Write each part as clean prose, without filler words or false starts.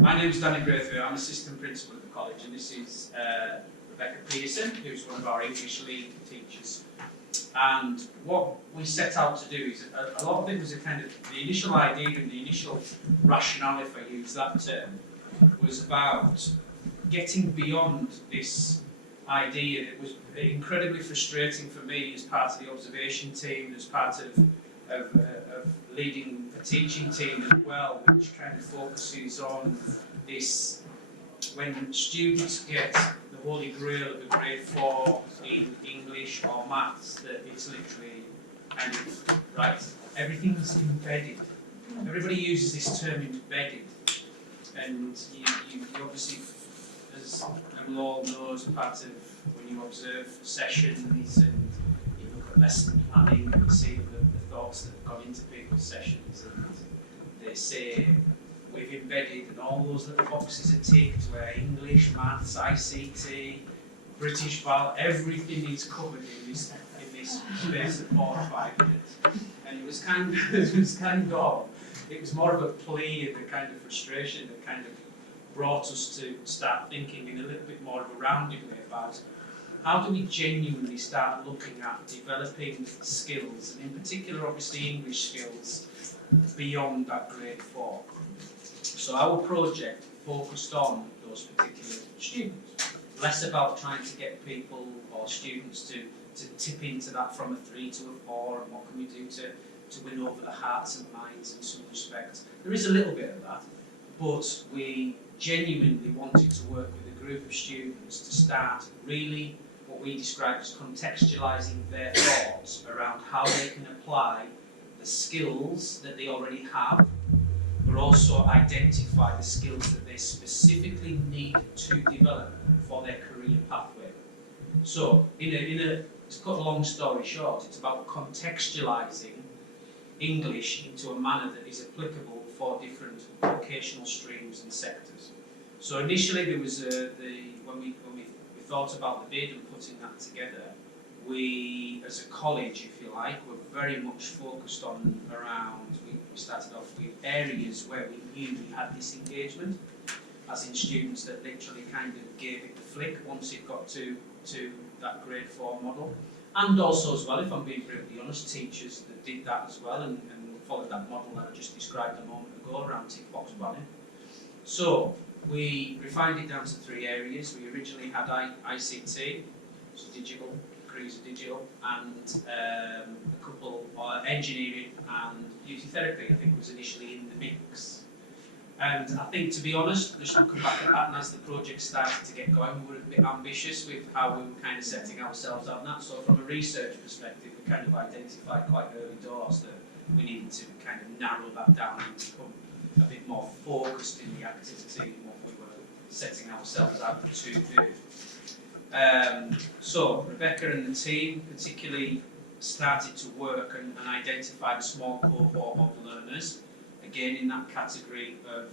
My name is Danny Braithwaite. I'm assistant principal at the college, and this is Rebecca Pearson, who's one of our English lead teachers. And what we set out to do is a lot of it was a kind of the initial idea and the initial rationale, if I use that term, was about getting beyond this idea that was incredibly frustrating for me as part of the observation team, as part of leading a teaching team as well, which kind of focuses on this, when students get the holy grail of a grade 4 in English or maths, that it's literally kind of, right, everything's embedded. Everybody uses this term embedded, and you obviously, as we all know, as part of when you observe sessions and you look at lesson planning, and you see the thoughts that have gone into people's sessions, and they say we've embedded, and all those little boxes are ticked where English, maths, ICT, British Val, everything is covered in this space of 4 or 5 minutes. And it was more of a plea and a kind of frustration that kind of brought us to start thinking in a little bit more of a rounded way about how do we genuinely start looking at developing skills, and in particular obviously English skills, beyond that grade 4. So our project focused on those particular students, less about trying to get people or students to tip into that from a 3 to a 4, and what can we do to win over the hearts and minds in some respects. There is a little bit of that, but we genuinely wanted to work with a group of students to start really what we describe as contextualising their thoughts around how they can apply the skills that they already have, but also identify the skills that they specifically need to develop for their career pathway. So, to cut a long story short, it's about contextualising English into a manner that is applicable for different vocational streams and sectors. So initially there was when we thought about the bid and putting that together, we as a college, if you like, were very much focused on we started off with areas where we knew we had this engagement, as in students that literally kind of gave it the flick once it got to that grade 4 model. And also as well, if I'm being brutally honest, teachers that did that as well and followed that model that I just described a moment ago around tick box planning. So we refined it down to 3 areas. We originally had ICT, so digital, degrees of digital, and a couple engineering and beauty therapy, I think, was initially in the mix. And I think, to be honest, just looking back at that, and as the project started to get going, we were a bit ambitious with how we were kind of setting ourselves up on that. So from a research perspective, we kind of identified quite early doors that we needed to kind of narrow that down and become a bit more focused in the activity and what we were setting ourselves out to do. So Rebecca and the team particularly started to work and identified a small cohort of learners, again in that category of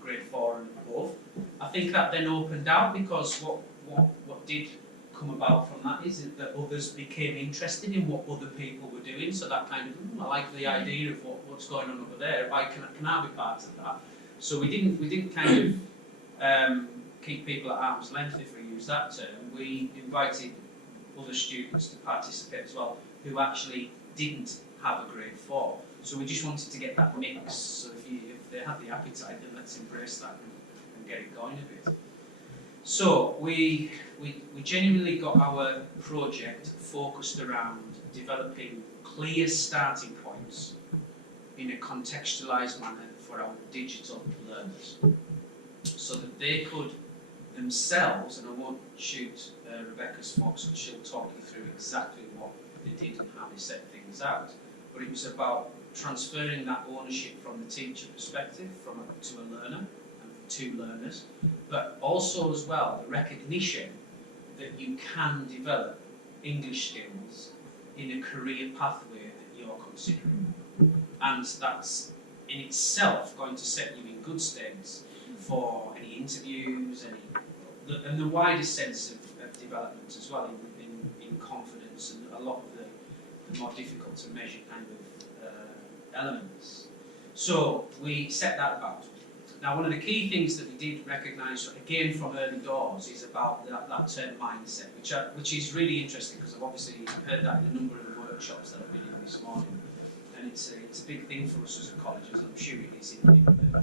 grade 4 and above. I think that then opened out, because what did come about from that is that others became interested in what other people were doing, so that kind of, I like the idea of what's going on over there, can I be part of that? So we didn't kind of keep people at arm's length, if we use that term. We invited other students to participate as well who actually didn't have a grade 4. So we just wanted to get that mix, so if they had the appetite, then let's embrace that and get it going a bit. So we genuinely got our project focused around developing clear starting points in a contextualised manner for our digital learners, so that they could themselves, and I won't shoot Rebecca's folks because she'll talk you through exactly what they did and how they set things out, but it was about transferring that ownership from the teacher perspective to a learner and to learners, but also as well the recognition that you can develop English skills in a career pathway that you're considering, and that's in itself going to set you in good stead for any interviews, and the wider sense of development as well in confidence, and a lot of the more difficult to measure kind of elements. So we set that about. Now, one of the key things that we did recognise, again from early doors, is about that term mindset, which is really interesting because I've obviously heard that in a number of the workshops that I've been in this morning, and it's a big thing for us as a college, as I'm sure it is in the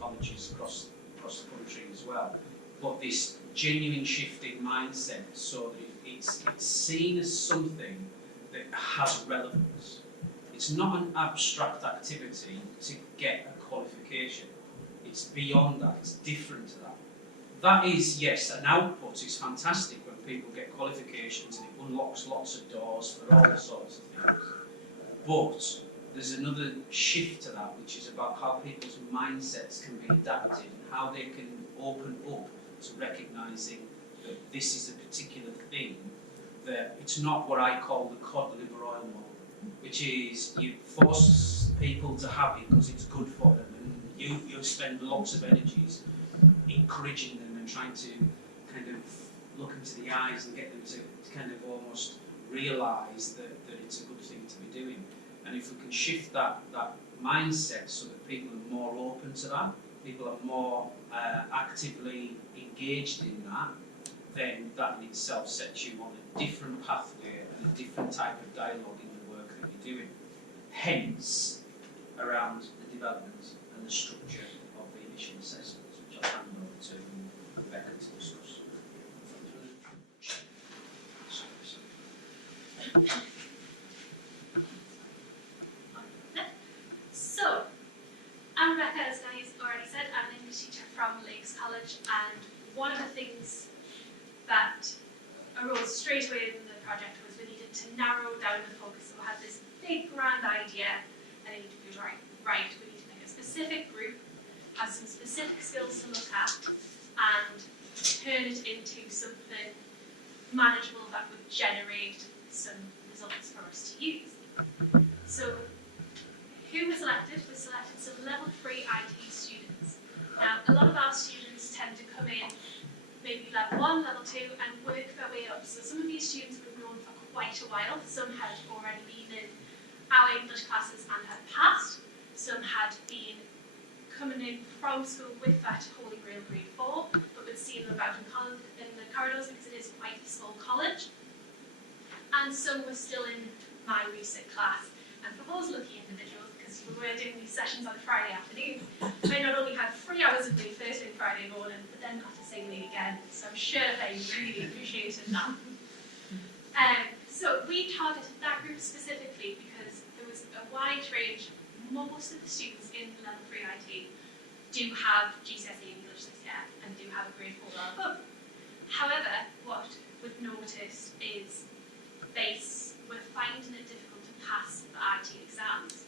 colleges across the country as well. But this genuine shift in mindset, so that it's seen as something that has relevance. It's not an abstract activity to get a qualification. It's beyond that, it's different to that. That is, yes, an output. It's fantastic when people get qualifications and it unlocks lots of doors for all sorts of things. But there's another shift to that, which is about how people's mindsets can be adapted and how they can open up to recognising that this is a particular thing, that it's not what I call the cod liver oil model, which is you force people to have it because it's good for them, and you spend lots of energies encouraging them and trying to kind of look into the eyes and get them to kind of almost realise that it's a good thing to be doing. And if we can shift that mindset so that people are more open to that, people are more actively engaged in that, then that in itself sets you on a different pathway and a different type of dialogue in the work that you're doing. Hence, around the development and the structure of the initial assessments, which I'll hand over to Rebecca to discuss. So, I'm Rebecca, as Danny's already said. I'm an English teacher from Lakes College, and one of the things that arose straight away in the project was we needed to narrow down the focus. So we had this big grand idea, and it needed to be right. We need to pick a specific group, have some specific skills to look at, and turn it into something manageable that would generate some results for us to use. So, who was selected? We selected some level 3 IT students. Now, a lot of our students tend to come in maybe level 1, level 2, and work their way up. So some of these students we've known for quite a while. Some had already been in our English classes and had passed. Some had been coming in from school with that Holy Grail grade 4, but we'd seen them about in the corridors because it is quite a small college. And some were still in my recent class. And for those lucky individuals, because we were doing these sessions on a Friday afternoon, I not only had 3 hours of me Thursday and Friday morning, but then got to sing lead again. So I'm sure they really appreciated that. So we targeted that group specifically because there was a wide range. Most of the students in level 3 IT do have GCSE English this year and do have a grade 4 or above. However, what we've noticed is they were finding it difficult to pass the IT exams.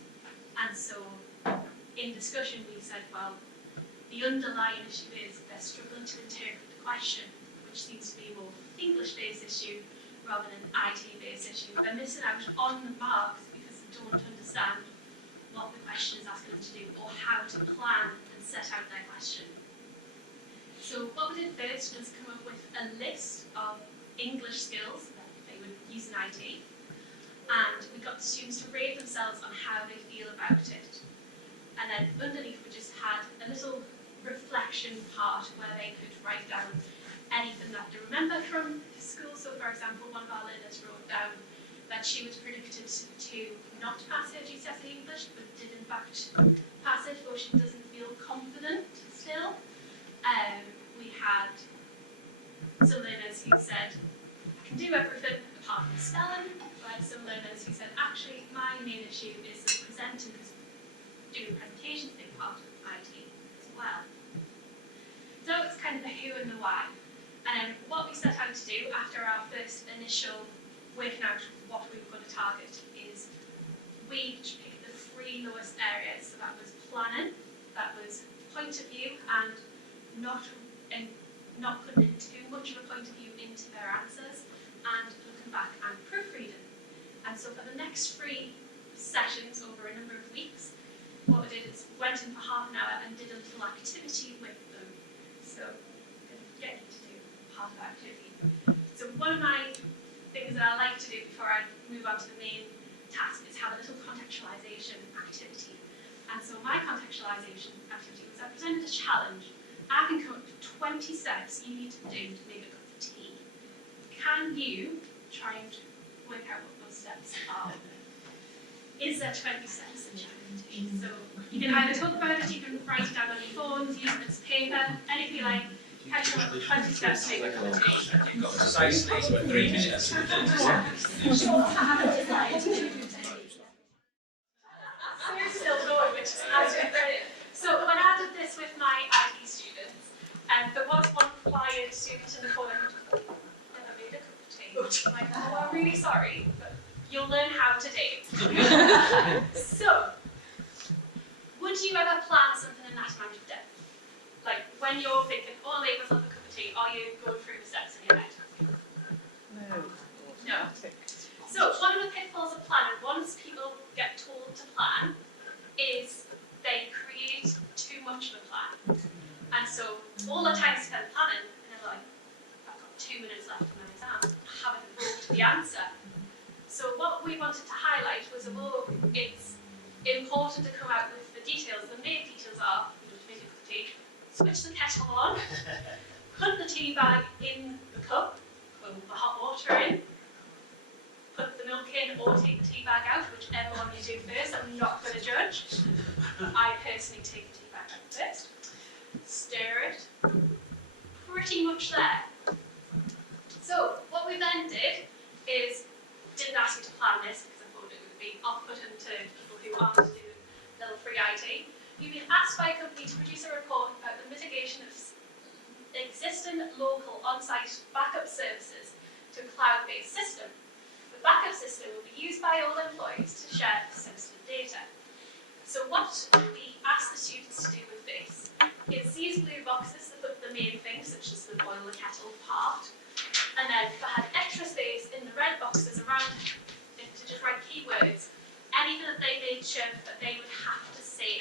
And so in discussion we said, well, the underlying issue is they're struggling to interpret the question, which seems to be a more English-based issue rather than an IT-based issue. They're missing out on the marks because they don't understand what the question is asking them to do or how to plan and set out their question. So what we did first was come up with a list of English skills that they would use in IT, and we got the students to rate themselves on how they feel about it. And then underneath we just had a little reflection part where they could write down anything that they remember from school. So for example, one of our learners wrote down that she was predicted to not pass her GCSE English, but did in fact pass it, though she doesn't feel confident still. We had some learners who said, I can do everything apart from spelling. We had some learners who said, actually, my main issue is the presenting, because doing presentations is a big part of IT as well. So it's kind of the who and the why. And what we set out to do after our first initial working out what we were going to target is we picked the 3 lowest areas. So that was planning, that was point of view, and not putting in too much of a point of view into their answers, and looking back and proofreading. And so for the next 3 sessions over a number of weeks, what we did is went in for half an hour and did a little activity with them. So get you to do half of the activity. So one of my things that I like to do before I move on to the main task is have a little contextualisation activity. And so my contextualisation activity was I presented a challenge. I can come up with 20 steps you need to do to make a cup of tea. Can you try and work out what those steps are? Is there 20 steps in chocolate tea? So you can either talk about it, you can write it down on your phones, use it as paper, anything you like. Can you come up with 20 steps to make a cup of tea? You've got precisely 3 minutes and 30 seconds. We're still going, which is absolutely brilliant. So when I did this with my IT students, there was one quiet student in the corner who never made a cup of tea. I'm like, oh, I'm really sorry, but you'll learn how today. So, would you ever plan something in that amount of depth? Like when you're thinking, oh, I'll make myself a cup of tea, are you going through the steps in your head? No. So one of the pitfalls of planning, once people get told to plan, is they create too much of a plan. And so all the time spent planning, and they're like, I've got 2 minutes left in my exam, I haven't invoked the answer. So what we wanted to highlight was, although it's important to come out with the details, the main details are, you know, to make a cup of tea, switch the kettle on, put the tea bag in the cup, put the hot water in, put the milk in or take the tea bag out, whichever one you do first. I'm not going to judge. I personally take the tea bag out first. Stir it. Pretty much there. So what we then did is, didn't ask you to plan this because I thought it would be off-putting to people who aren't doing level 3 IT. You've been asked by a company to produce a report about the mitigation of existing local on-site backup services to a cloud-based system. The backup system will be used by all employees to share sensitive data. So what we asked the students to do with this is these blue boxes that put the main things, such as the boil the kettle part, and then they had extra space in the red boxes around it to just write keywords, anything that they made sure that they would have to say.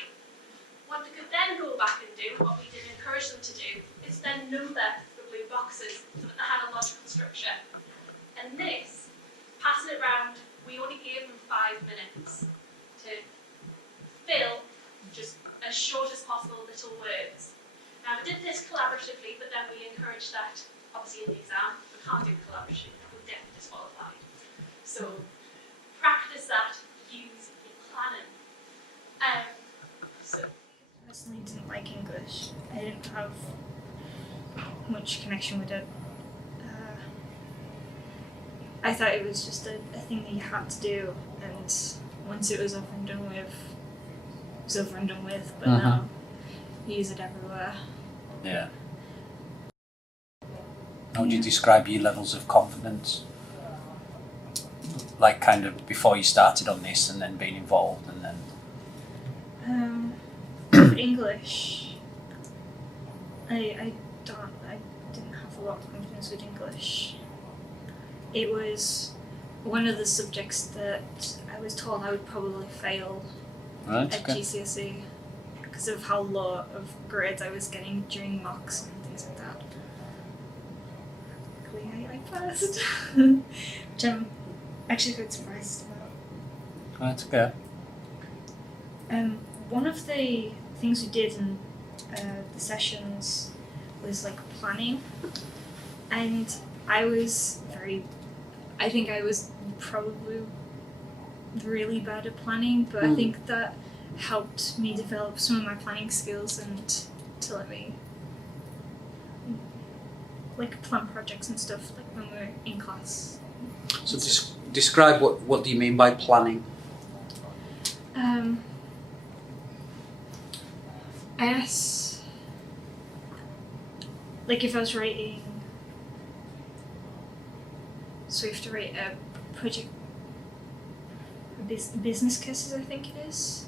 What they could then go back and do, what we did encourage them to do, is then number the blue boxes so that they had a logical structure. And this, passing it round, we only gave them 5 minutes to fill just as short as possible little words. Now we did this collaboratively, but then we encouraged that, obviously in the exam, we can't do collaboration, we're definitely disqualified. So practice that, use your planning. So I personally didn't like English. I didn't have much connection with it. I thought it was just a thing that you had to do, and once it was over and done with, it was over and done with, but now you use it everywhere. Yeah. How would you describe your levels of confidence? Like kind of before you started on this and then being involved and then... English, I didn't have a lot of confidence with English. It was one of the subjects that I was told I would probably fail at GCSE because of how low of grades I was getting during mocks and things like that. Luckily I passed, which I'm actually quite surprised about. That's okay. One of the things we did in the sessions was like planning, and I think I was probably really bad at planning, but I think that helped me develop some of my planning skills and to let me like plan projects and stuff like when we're in class. So describe what do you mean by planning? I guess like if I was writing, so we have to write a project, business cases I think it is,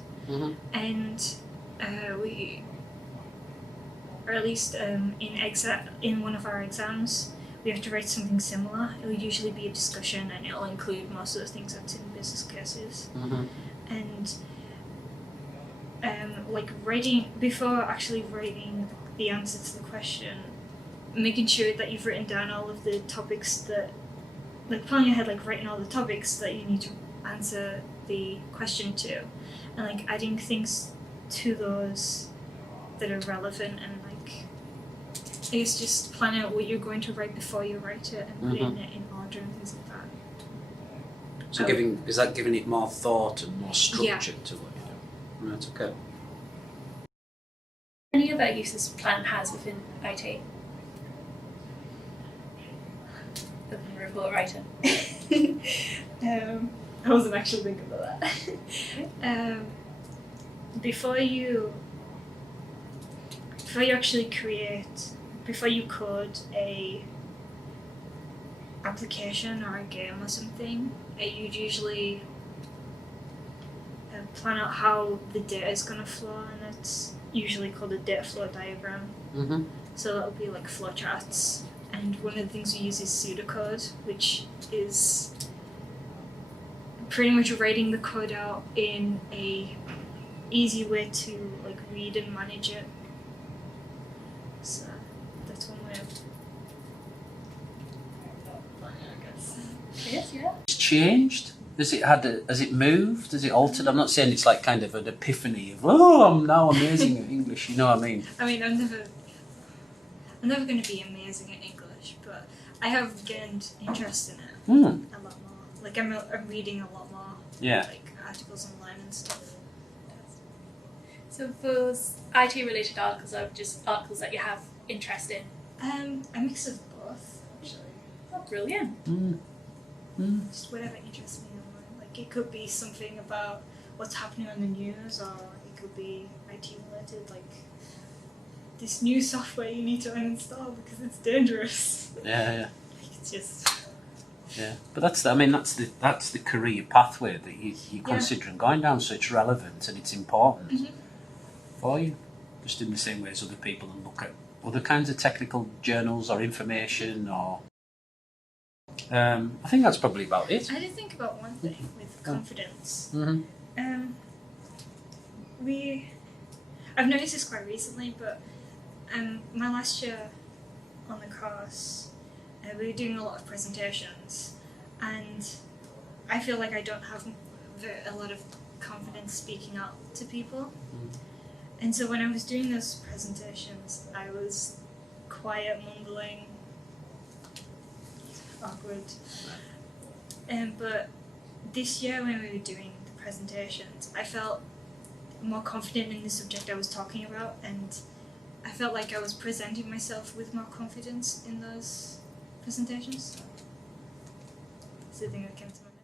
and we, or at least in one of our exams, we have to write something similar. It will usually be a discussion and it'll include most of the things that's in business cases. And like writing, before actually writing the answer to the question, making sure that you've written down all of the topics that, like planning ahead, like writing all the topics that you need to answer the question to, and like adding things to those that are relevant, and like I guess just plan out what you're going to write before you write it, and put it in order and things like that. So is that giving it more thought and more structure to what you do? Right, okay. Any other uses Plan has within IT? Other than report writing. I wasn't actually thinking about that. Before you code a application or a game or something, you'd usually plan out how the data is going to flow, and it's usually called a data flow diagram. Mm-hmm. So that'll be like flowcharts, and one of the things we use is pseudocode, which is pretty much writing the code out in a easy way to like read and manage it. So that's one way of planning, I guess. Yes, yeah. It's changed? Has it moved? Has it altered? I'm not saying it's like kind of an epiphany of, I'm now amazing at English, you know what I mean? I mean, I'm never going to be amazing at English, but I have gained interest in it a lot more. Like I'm reading a lot more, like articles online and stuff. So for those IT-related articles, are just articles that you have interest in? A mix of both, actually. Oh, brilliant. Just whatever interests me online. Like it could be something about what's happening on the news, or it could be IT related, like this new software you need to uninstall because it's dangerous. Yeah. Like it's just. Yeah, but that's the career pathway that you're considering going down. So it's relevant and it's important for you, just in the same way as other people and look at other kinds of technical journals or information. Or I think that's probably about it. I did think about one thing with confidence. Mm-hmm. I've noticed this quite recently, but my last year on the course, we were doing a lot of presentations, and I feel like I don't have a lot of confidence speaking out to people. And so when I was doing those presentations, I was quiet, mumbling, awkward. But this year when we were doing the presentations, I felt more confident in the subject I was talking about, and I felt like I was presenting myself with more confidence in those presentations. That's the thing that came to mind.